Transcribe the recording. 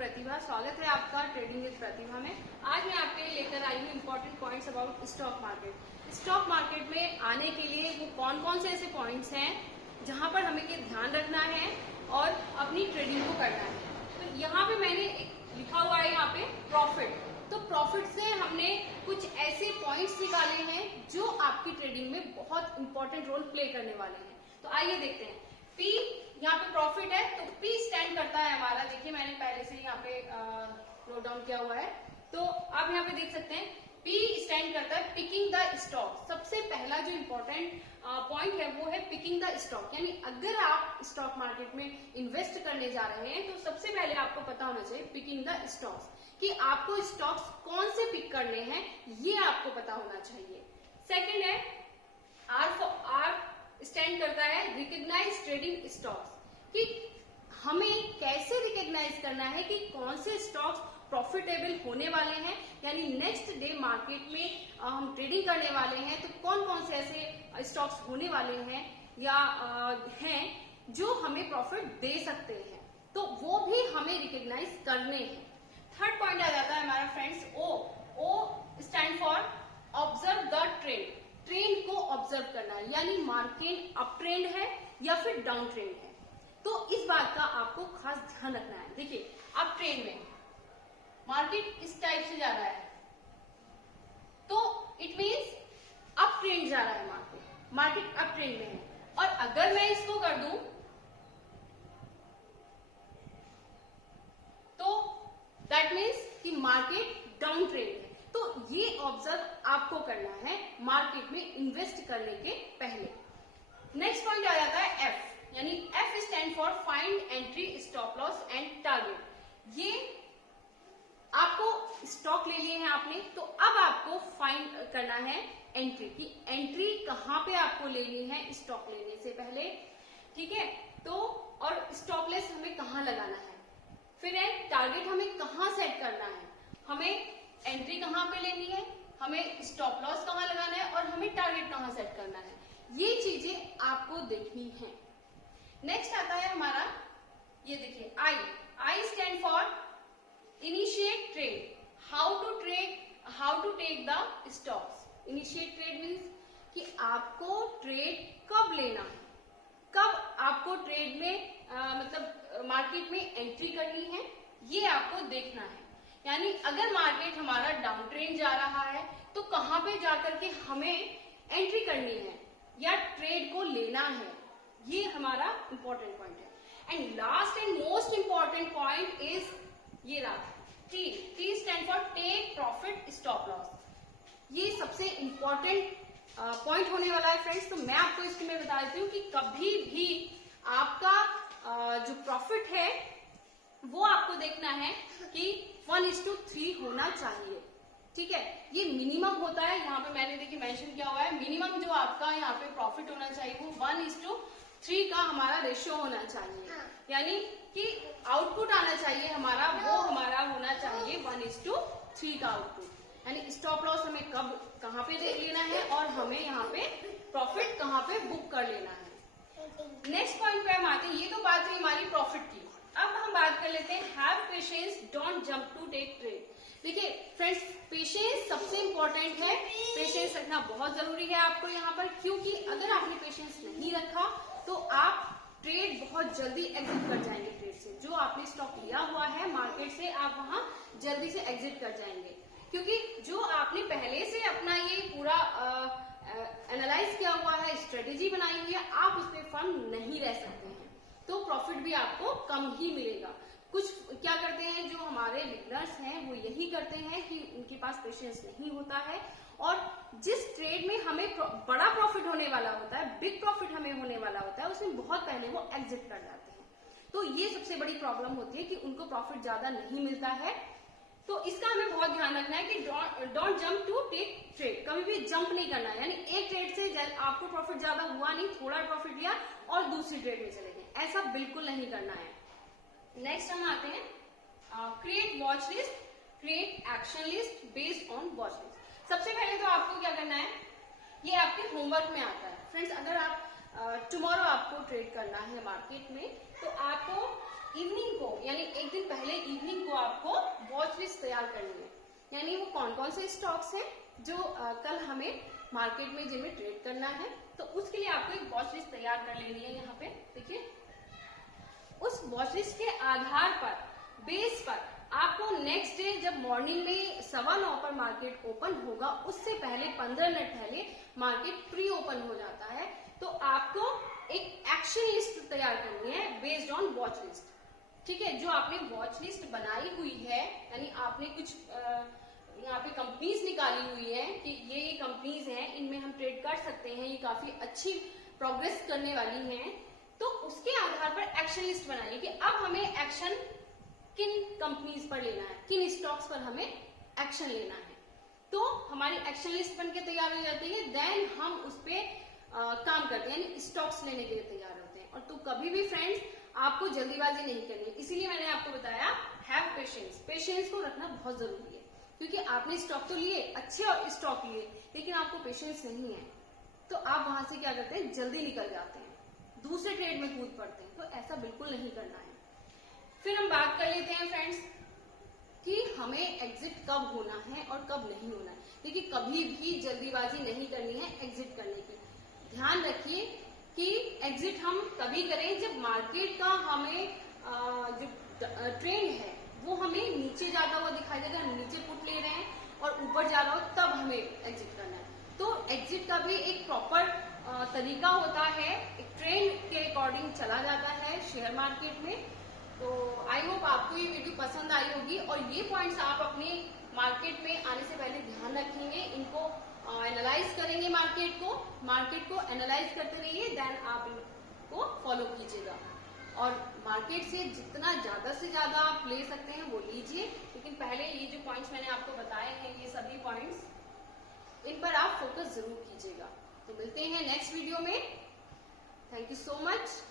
प्रतिभा। स्वागत है आपका ट्रेडिंग विद प्रतिभा में। आज मैं आपके लिए लेकर आई हूँ important points about stock market. Stock market में आने के लिए वो कौन कौन से ऐसे पॉइंट्स हैं जहां पर हमें ध्यान रखना है और अपनी ट्रेडिंग को करना है। तो यहाँ पे मैंने लिखा हुआ है यहाँ पे प्रॉफिट। तो प्रॉफिट से हमने कुछ ऐसे पॉइंट्स निकाले हैं जो आपकी ट्रेडिंग में बहुत इंपॉर्टेंट रोल प्ले करने वाले हैं। तो आइए देखते हैं। पी यहाँ पे प्रॉफिट है, तो पी स्टैंड करता है हमारा, देखिए मैंने पहले से यहाँ पे नोट डाउन किया हुआ है। तो आप यहाँ पे देख सकते हैं पी स्टैंड करता है पिकिंग द स्टॉक। सबसे पहला जो इम्पोर्टेंट पॉइंट है वो है पिकिंग द स्टॉक। यानी अगर आप स्टॉक मार्केट में इन्वेस्ट करने जा रहे हैं तो सबसे पहले आपको पता होना चाहिए पिकिंग द स्टॉक्स, कि आपको स्टॉक्स कौन से पिक करने हैं ये आपको पता होना चाहिए। सेकेंड है आर स्टैंड करता है रिकॉग्नाइज ट्रेडिंग स्टॉक्स, कि हमें कैसे रिकॉग्नाइज करना है कि कौन से स्टॉक्स प्रॉफिटेबल होने वाले हैं, यानी नेक्स्ट डे मार्केट में हम ट्रेडिंग करने वाले हैं तो कौन कौन से ऐसे स्टॉक्स होने वाले हैं या हैं जो हमें प्रॉफिट दे सकते हैं, तो वो भी हमें रिकॉग्नाइज करने हैं। थर्ड पॉइंट आ जाता है हमारा friends O stand for observe the trend. Trend को ऑब्जर्व करना, यानी मार्केट अप ट्रेंड है या फिर डाउन ट्रेंड है, तो इस बात का आपको खास ध्यान रखना है। देखिए अप ट्रेंड में मार्केट इस टाइप से जा रहा है तो इट मीन्स अप ट्रेंड जा रहा है, मार्केट अप ट्रेंड में है। और अगर मैं इसको कर दूं तो दैट मीन्स कि मार्केट डाउन ट्रेंड है। तो ये ऑब्जर्व आपको करना है मार्केट में इन्वेस्ट करने के पहले। नेक्स्ट पॉइंट आ जाता है एफ, यानी F stand for find entry stop loss and target. ये आपको स्टॉक ले लिए हैं आपने, तो अब आपको फाइंड करना है एंट्री, की एंट्री कहां पे आपको लेनी है स्टॉक लेने से पहले, ठीक है। तो और स्टॉप लेस हमें कहां लगाना है, फिर है टारगेट हमें कहां सेट करना है, हमें एंट्री कहां पे लेनी है, हमें स्टॉप लॉस कहां लगाना है और हमें टारगेट कहां सेट करना है, ये चीजें आपको देखनी है। नेक्स्ट आता है हमारा, ये देखिए I stand for initiate trade. How to take the stocks. Initiate trade means कि आपको ट्रेड कब लेना है, कब आपको ट्रेड में मतलब मार्केट में एंट्री करनी है, ये आपको देखना है। यानी अगर मार्केट हमारा डाउन ट्रेंड जा रहा है तो कहां पे जाकर के हमें एंट्री करनी है या ट्रेड को लेना है, ये हमारा इंपॉर्टेंट पॉइंट है। And last and most important point is ये रहा T stand for take profit stop loss. ये सबसे इंपॉर्टेंट पॉइंट होने वाला है फ्रेंड्स। तो मैं आपको इसके में बता देती हूँ कि कभी भी आपका जो प्रॉफिट है वो आपको देखना है कि 1:3 होना चाहिए, ठीक है। ये मिनिमम होता है, यहाँ पे मैंने देखिए मेंशन किया हुआ है, मिनिमम जो आपका यहाँ पे प्रॉफिट होना चाहिए वो 1:3 का हमारा रेशियो होना चाहिए। यानी कि आउटपुट आना चाहिए हमारा, वो हमारा होना चाहिए 1:3 का आउटपुट। यानी स्टॉप लॉस हमें कब कहाँ पे देख लेना है और हमें यहाँ पे प्रॉफिट कहाँ पे बुक कर लेना है। नेक्स्ट पॉइंट पे हम आते हैं, ये तो बात हुई हमारी प्रॉफिट की। अब हम बात कर लेते हैं have patience, don't jump to take trade. देखिए फ्रेंड्स, पेशेंस सबसे इंपॉर्टेंट है, पेशेंस रखना बहुत जरूरी है आपको यहाँ पर, क्योंकि अगर आपने पेशेंस नहीं रखा तो आप ट्रेड बहुत जल्दी एग्जिट कर जाएंगे। ट्रेड से जो आपने स्टॉक लिया हुआ है मार्केट से, आप वहां जल्दी से एग्जिट कर जाएंगे, क्योंकि जो आपने पहले से अपना ये पूरा एनालाइज किया हुआ है, स्ट्रेटेजी बनाई हुई है, आप उस पर फर्म नहीं रह सकते हैं, तो प्रॉफिट भी आपको कम ही मिलेगा। कुछ क्या करते हैं जो हमारे बिगनर्स हैं वो यही करते हैं कि उनके पास पेशेंस नहीं होता है, और जिस ट्रेड में हमें बड़ा प्रॉफिट होने वाला होता है, बिग प्रॉफिट हमें होने वाला होता है, उसमें बहुत पहले वो एग्जिट कर जाते हैं। तो ये सबसे बड़ी प्रॉब्लम होती है कि उनको प्रॉफिट ज्यादा नहीं मिलता है। तो इसका हमें बहुत ध्यान रखना है कि don't jump to take trade. कभी भी जंप नहीं करना है, यानी एक ट्रेड से आपको प्रॉफिट ज्यादा हुआ नहीं, थोड़ा प्रॉफिट लिया और दूसरी ट्रेड में चले गए, ऐसा बिल्कुल नहीं करना है। नेक्स्ट हम आते हैं create watch list, create action list based on watch list. सबसे पहले तो आपको क्या करना है, ये आपके होमवर्क में आता है फ्रेंड्स। अगर आप टुमारो आपको ट्रेड करना है मार्केट में, तो आपको इवनिंग को यानी एक दिन पहले इवनिंग को आपको वॉच लिस्ट तैयार करनी है। यानी वो कौन कौन से स्टॉक्स हैं जो कल हमें मार्केट में जिनमें ट्रेड करना है, तो उसके लिए आपको एक वॉच लिस्ट तैयार कर लेनी है। यहाँ पे देखिए, उस वॉच लिस्ट के आधार पर, बेस पर आपको नेक्स्ट डे जब मॉर्निंग में 9:15 पर मार्केट ओपन होगा, उससे पहले 15 मिनट पहले मार्केट प्री ओपन हो जाता है, तो आपको एक एक्शन लिस्ट तैयार करनी है बेस्ड ऑन वॉच लिस्ट। ठीक है, जो आपने वॉच लिस्ट बनाई हुई है, यानी आपने कुछ यहाँ पे कंपनीज निकाली हुई है कि ये कंपनीज हैं, इनमें हम ट्रेड कर सकते हैं, ये काफी अच्छी प्रोग्रेस करने वाली हैं, तो उसके आधार पर एक्शन लिस्ट बनाइए कि अब हमें एक्शन किन कंपनीज पर लेना है, किन स्टॉक्स पर हमें एक्शन लेना है। तो हमारी एक्शन लिस्ट बन के तैयार हो जाती है, देन हम उस पर काम करते हैं, यानी स्टॉक्स लेने के लिए तैयार होते हैं। और तो कभी भी फ्रेंड्स आपको जल्दीबाजी नहीं करनी, इसीलिए मैंने आपको बताया हैव पेशेंस। पेशेंस को रखना बहुत जरूरी है, क्योंकि आपने स्टॉक तो लिए, अच्छे स्टॉक लिए, लेकिन आपको पेशेंस नहीं है, तो आप वहां से क्या करते हैं, जल्दी निकल जाते हैं, दूसरे ट्रेड में कूद पड़ते हैं। तो ऐसा बिल्कुल नहीं करना है। फिर हम बात कर लेते हैं फ्रेंड्स कि हमें एग्जिट कब होना है और कब नहीं होना है। देखिए, कभी भी जल्दीबाजी नहीं करनी है एग्जिट करने की। ध्यान रखिए कि एग्जिट हम तभी करें जब मार्केट का हमें जो ट्रेंड है वो हमें नीचे जाता हुआ दिखाई देगा, नीचे पुट ले रहे हैं और ऊपर जा रहा हो, तब हमें एग्जिट करना है। तो एग्जिट का भी एक प्रॉपर तरीका होता है, एक ट्रेंड के अकॉर्डिंग चला जाता है शेयर मार्केट में। तो आई होप आपको ये वीडियो पसंद आई होगी, और ये पॉइंट्स आप अपने मार्केट में आने से पहले ध्यान रखेंगे, इनको एनालाइज करेंगे, मार्केट को एनालाइज करते रहिए, देन आप इनको फॉलो कीजिएगा। और मार्केट से जितना ज्यादा से ज्यादा आप ले सकते हैं वो लीजिए, लेकिन पहले ये जो पॉइंट्स मैंने आपको बताए हैं, ये सभी पॉइंट्स, इन पर आप फोकस जरूर कीजिएगा। तो मिलते हैं नेक्स्ट वीडियो में। Thank you so much.